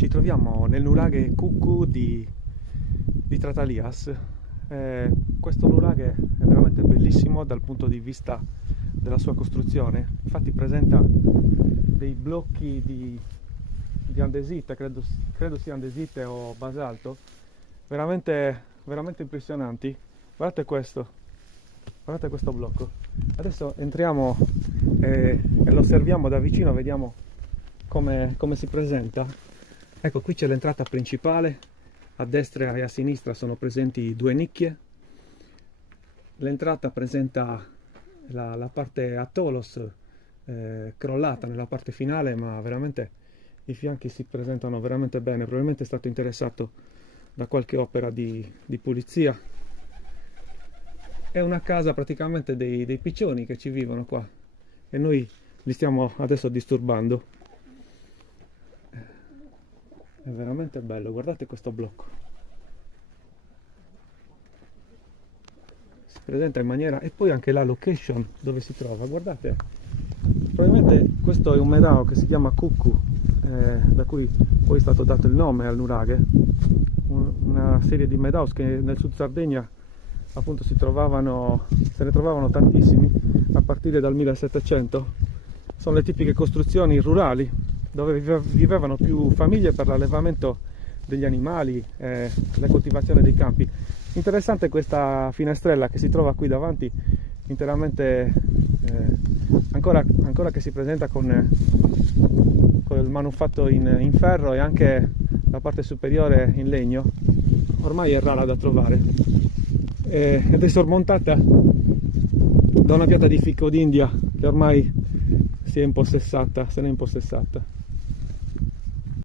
Ci troviamo nel nuraghe Cuckoo di Tratalias. Questo nuraghe è veramente bellissimo dal punto di vista della sua costruzione. Infatti presenta dei blocchi di andesite, credo sia andesite o basalto, veramente impressionanti. Guardate questo blocco. Adesso entriamo e lo osserviamo da vicino, vediamo come si presenta. Ecco, qui c'è l'entrata principale, a destra e a sinistra sono presenti due nicchie. L'entrata presenta la parte a tholos crollata nella parte finale, ma veramente i fianchi si presentano veramente bene. Probabilmente è stato interessato da qualche opera di pulizia. È una casa praticamente dei piccioni che ci vivono qua e noi li stiamo adesso disturbando. È veramente bello, guardate questo blocco. Si presenta in maniera... e poi anche la location dove si trova, guardate. Probabilmente questo è un medao che si chiama Cuckoo, da cui poi è stato dato il nome al nuraghe. Una serie di medaos che nel Sud Sardegna appunto se ne trovavano tantissimi a partire dal 1700. Sono le tipiche costruzioni rurali dove vivevano più famiglie per l'allevamento degli animali e la coltivazione dei campi. Interessante questa finestrella che si trova qui davanti, interamente ancora che si presenta con il manufatto in ferro, e anche la parte superiore in legno. Ormai è rara da trovare ed è sormontata da una pianta di fico d'India che ormai se n'è impossessata.